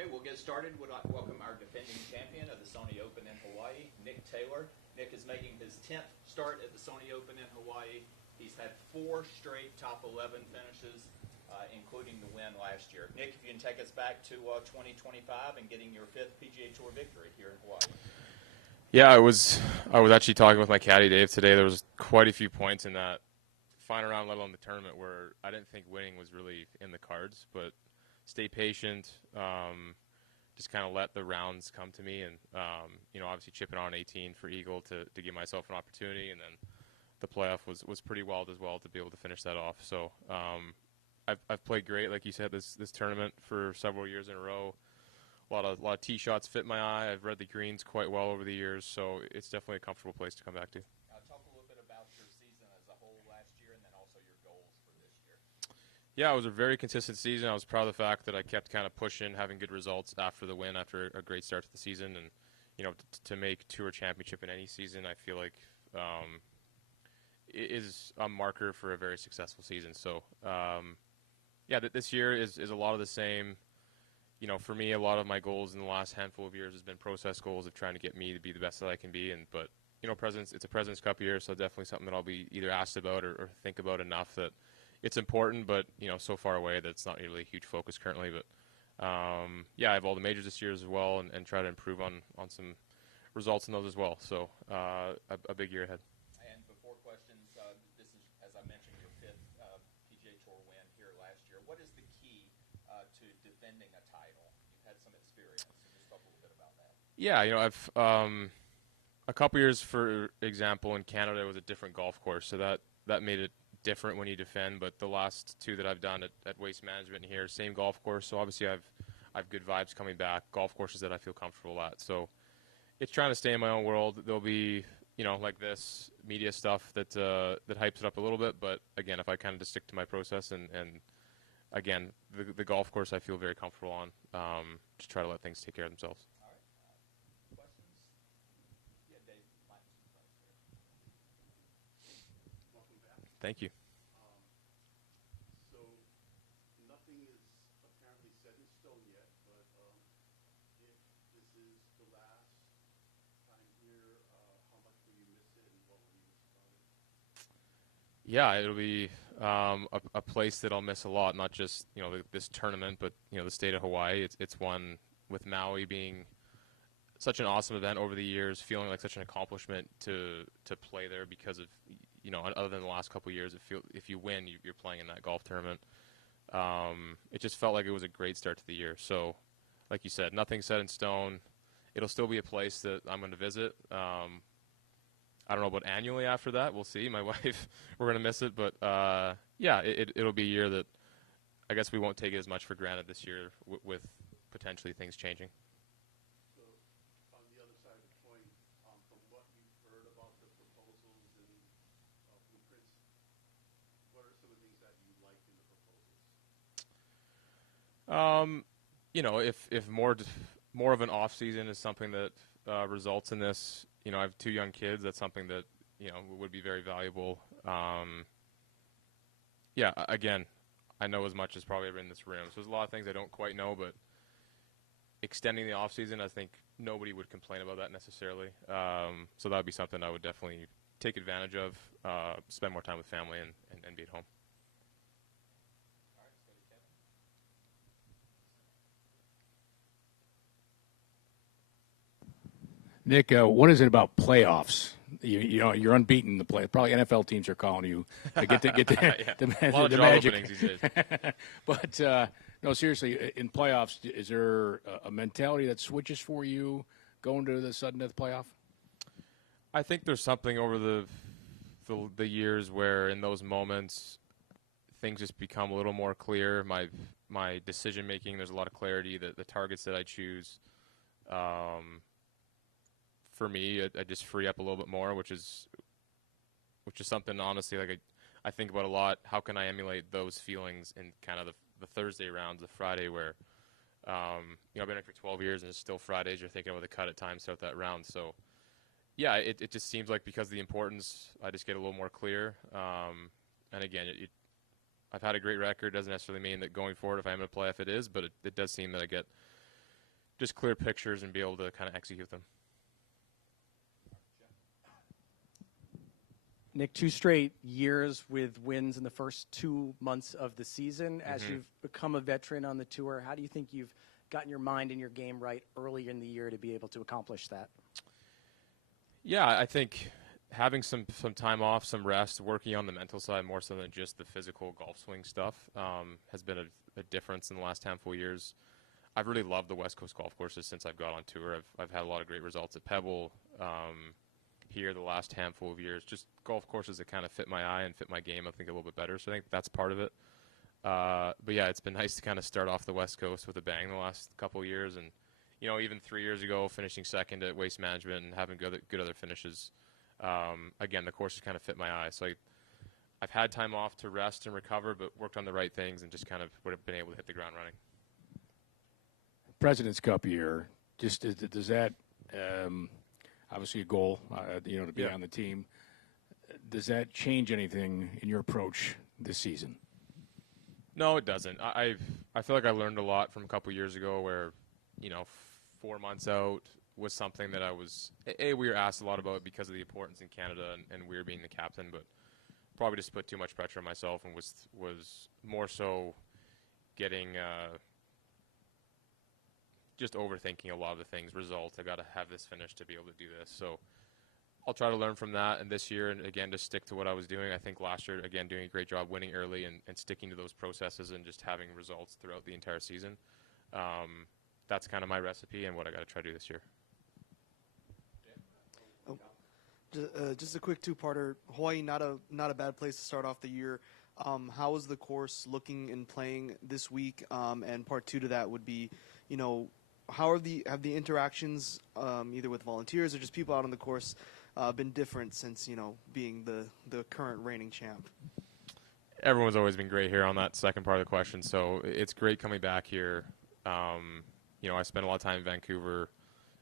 Okay, we'll get started. We'd like to welcome our defending champion of the Sony Open in Hawaii, Nick Taylor. Nick is making his 10th start at the Sony Open in Hawaii. He's had 4 straight top 11 finishes, including the win last year. Nick, if you can take us back to 2025 and getting your 5th PGA Tour victory here in Hawaii. Yeah, I was actually talking with my caddy Dave today. There was quite a few points in that final round, let alone the tournament, where I didn't think winning was really in the cards, but stay patient, just kind of let the rounds come to me, and obviously chipping on 18 for eagle to give myself an opportunity, and then the playoff was pretty wild as well to be able to finish that off. So I've played great, like you said, this tournament for several years in a row. A lot of tee shots fit my eye. I've read the greens quite well over the years, so it's definitely a comfortable place to come back to. Talk a little bit about your season as a whole last year, and then also your goals for this year. Yeah, it was a very consistent season. I was proud of the fact that I kept kind of pushing, having good results after the win, after a great start to the season. And, to make Tour Championship in any season, I feel like it is a marker for a very successful season. So, this year is a lot of the same. For me, a lot of my goals in the last handful of years has been process goals of trying to get me to be the best that I can be. But it's a President's Cup year, so definitely something that I'll be either asked about or think about enough that it's important, but so far away that it's not really a huge focus currently. But I have all the majors this year as well, and try to improve on some results in those as well. So a big year ahead. And before questions, this is, as I mentioned, your 5th PGA Tour win here last year. What is the key to defending a title? You've had some experience, so just talk a little bit about that. Yeah, I've a couple years, for example, in Canada, it was a different golf course, so that made it different when you defend. But the last 2 that I've done at Waste Management here, same golf course, so obviously I've good vibes coming back, golf courses that I feel comfortable at. So it's trying to stay in my own world. There'll be like this media stuff that hypes it up a little bit, but again, if I kind of just stick to my process and again, the golf course I feel very comfortable on, just try to let things take care of themselves. All right. Questions? Yeah, Dave. Welcome back. Thank you. So nothing is apparently set in stone yet, but if this is the last time here, how much will you miss it, and what will you miss about it? Yeah, it'll be a place that I'll miss a lot, not just this tournament, but the state of Hawaii. It's one with Maui being such an awesome event over the years, feeling like such an accomplishment to play there because of other than the last couple of years, if you win, you're playing in that golf tournament. It just felt like it was a great start to the year. So, like you said, nothing set in stone. It'll still be a place that I'm going to visit. I don't know about annually after that. We'll see. My wife, we're going to miss it. But, it'll be a year that I guess we won't take it as much for granted this year with potentially things changing. So on the other side of the coin, from what you've heard about the proposals and blueprints, what are some of the things that you like in the proposals? If more of an off season is something that results in this, I have 2 young kids. That's something that would be very valuable. Again, I know as much as probably everyone in this room. So there's a lot of things I don't quite know, but extending the off season, I think nobody would complain about that necessarily. So that would be something I would definitely take advantage of, spend more time with family and be at home. All right, let's go to Kevin. Nick, what is it about playoffs? You're unbeaten in the play. Probably NFL teams are calling you to get the a lot of job magic. openings these days. But no, seriously, in playoffs, is there a mentality that switches for you going to the sudden death playoff? I think there's something over the years where in those moments things just become a little more clear. My decision making, there's a lot of clarity. The targets that I choose. For me, I just free up a little bit more, which is something honestly like I think about a lot. How can I emulate those feelings in kind of the Thursday rounds, the Friday where I've been here for 12 years and it's still Fridays. You're thinking about the cut at times throughout that round. So yeah, it just seems like because of the importance, I just get a little more clear. And again, I've had a great record. Doesn't necessarily mean that going forward, if I am going to play, if it is, but it does seem that I get just clear pictures and be able to kind of execute them. Nick, 2 straight years with wins in the first 2 months of the season. As you've become a veteran on the tour, how do you think you've gotten your mind and your game right early in the year to be able to accomplish that? Yeah, I think having some time off, some rest, working on the mental side more so than just the physical golf swing stuff has been a difference in the last handful of years. I've really loved the West Coast golf courses since I've got on tour. I've had a lot of great results at Pebble here the last handful of years. Just golf courses that kind of fit my eye and fit my game, I think, a little bit better. So I think that's part of it. But yeah, it's been nice to kind of start off the West Coast with a bang the last couple of years. And, you know, even 3 years ago, finishing second at Waste Management and having good other finishes. Again, the courses kind of fit my eye. So I've had time off to rest and recover, but worked on the right things and just kind of would have been able to hit the ground running. President's Cup year, just does that obviously a goal, to be on the team. Does that change anything in your approach this season? No, it doesn't. I feel like I learned a lot from a couple years ago where, 4 months out was something that I was we were asked a lot about because of the importance in Canada and we were being the captain, but probably just put too much pressure on myself and was more so getting just overthinking a lot of the things. Results, I got to have this finish to be able to do this. So I'll try to learn from that, and this year, and again, just stick to what I was doing. I think last year, again, doing a great job winning early and sticking to those processes and just having results throughout the entire season. That's kind of my recipe and what I got to try to do this year. Just a quick two-parter. Hawaii, not a bad place to start off the year. How is the course looking and playing this week? And part two to that would be, how have the interactions, either with volunteers or just people out on the course, been different since being the current reigning champ? Everyone's always been great here on that second part of the question. So it's great coming back here. I spent a lot of time in Vancouver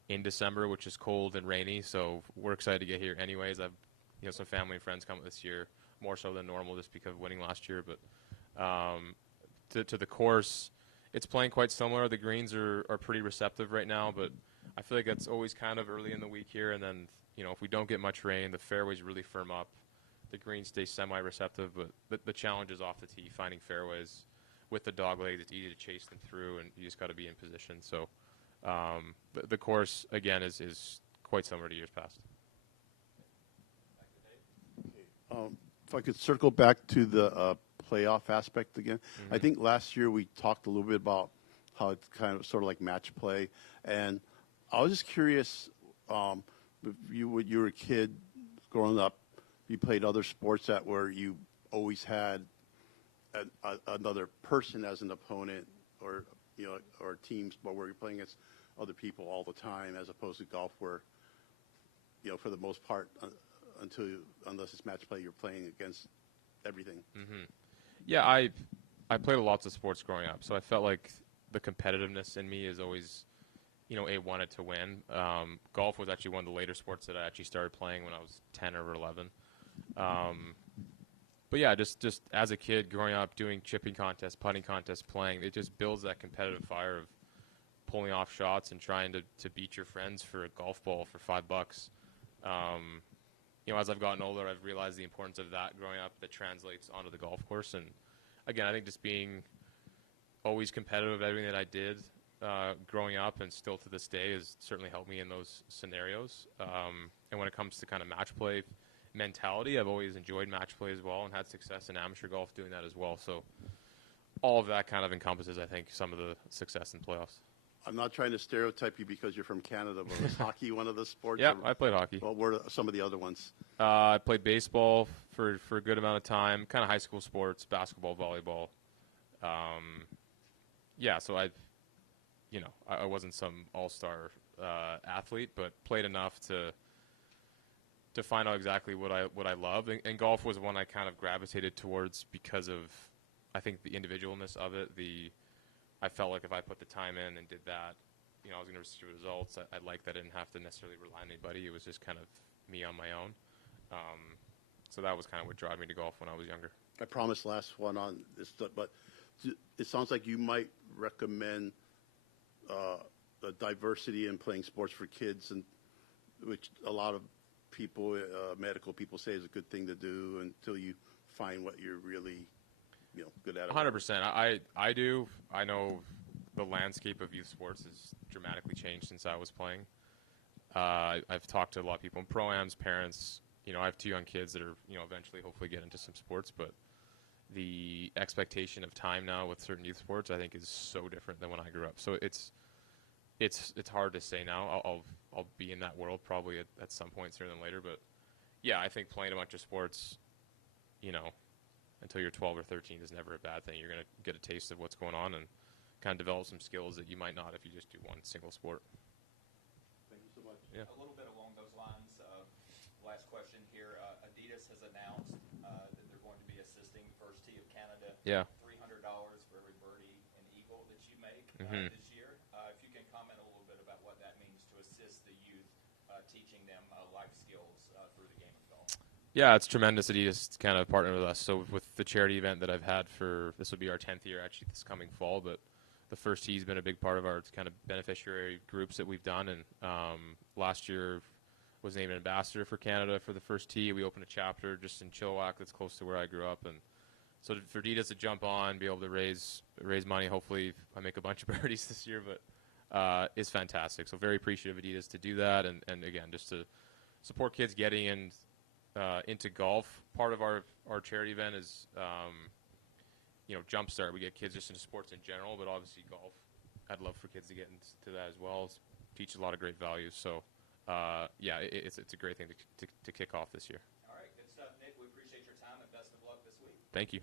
in December, which is cold and rainy. So we're excited to get here anyways. I've some family and friends come this year, more so than normal, just because of winning last year. But to the course, it's playing quite similar. The greens are pretty receptive right now, but I feel like that's always kind of early in the week here. And then, if we don't get much rain, the fairways really firm up. The greens stay semi-receptive, but the challenge is off the tee, finding fairways with the dog legs. It's easy to chase them through, and you just got to be in position. So the course, again, is quite similar to years past. If I could circle back to the playoff aspect again. Mm-hmm. I think last year we talked a little bit about how it's kind of sort of like match play. And I was just curious, when you were a kid growing up, you played other sports where you always had another person as an opponent or teams, but where you're playing against other people all the time, as opposed to golf where, for the most part, unless it's match play, you're playing against everything. Mm-hmm. Yeah, I played lots of sports growing up, so I felt like the competitiveness in me is always, wanted to win. Golf was actually one of the later sports that I actually started playing when I was 10 or 11. But yeah, just as a kid growing up, doing chipping contests, putting contests, playing, it just builds that competitive fire of pulling off shots and trying to beat your friends for a golf ball for $5. As I've gotten older, I've realized the importance of that growing up that translates onto the golf course. And again, I think just being always competitive at everything that I did growing up and still to this day has certainly helped me in those scenarios. And when it comes to kind of match play mentality, I've always enjoyed match play as well and had success in amateur golf doing that as well. So all of that kind of encompasses, I think, some of the success in playoffs. I'm not trying to stereotype you because you're from Canada, but was hockey one of the sports? Yeah, I played hockey. What were some of the other ones? I played baseball for a good amount of time, kind of high school sports, basketball, volleyball. So I wasn't some all-star athlete, but played enough to find out exactly what I loved. And golf was one I kind of gravitated towards because of, I think, the individualness of it. I felt like if I put the time in and did that, I was going to receive results. I liked that I didn't have to necessarily rely on anybody. It was just kind of me on my own. So that was kind of what drove me to golf when I was younger. I promised last one on this, but it sounds like you might recommend diversity in playing sports for kids, and which a lot of people, medical people, say is a good thing to do until you find what you're really, good at. 100%. I do. I know the landscape of youth sports has dramatically changed since I was playing. I've talked to a lot of people in pro-ams, parents. I have 2 young kids that are, eventually hopefully get into some sports, but the expectation of time now with certain youth sports, I think, is so different than when I grew up. So it's hard to say now. I'll be in that world probably at some point sooner than later, but yeah, I think playing a bunch of sports, until you're 12 or 13 is never a bad thing. You're going to get a taste of what's going on and kind of develop some skills that you might not if you just do one single sport. Thank you so much. Yeah. A little bit along those lines, last question here. Adidas has announced that they're going to be assisting First Tee of Canada. Yeah. $300 for every birdie and eagle that you make this year. If you can comment a little bit about what that means to assist the youth, teaching them life skills through the game of golf. Yeah, it's tremendous. Adidas kind of partnered with us. So with the charity event that I've had this will be our 10th year actually this coming fall, but the First Tee's been a big part of our kind of beneficiary groups that we've done. And last year was named ambassador for Canada for the First Tee. We opened a chapter just in Chilliwack that's close to where I grew up. And so for Adidas to jump on, be able to raise money, hopefully I make a bunch of birdies this year, but is fantastic. So very appreciative of Adidas to do that. And again, just to support kids getting into golf. Part of our charity event is, Jumpstart. We get kids just into sports in general, but obviously golf. I'd love for kids to get into that as well. Teach a lot of great values. So, it's a great thing to kick off this year. All right, good stuff, Nick. We appreciate your time and best of luck this week. Thank you.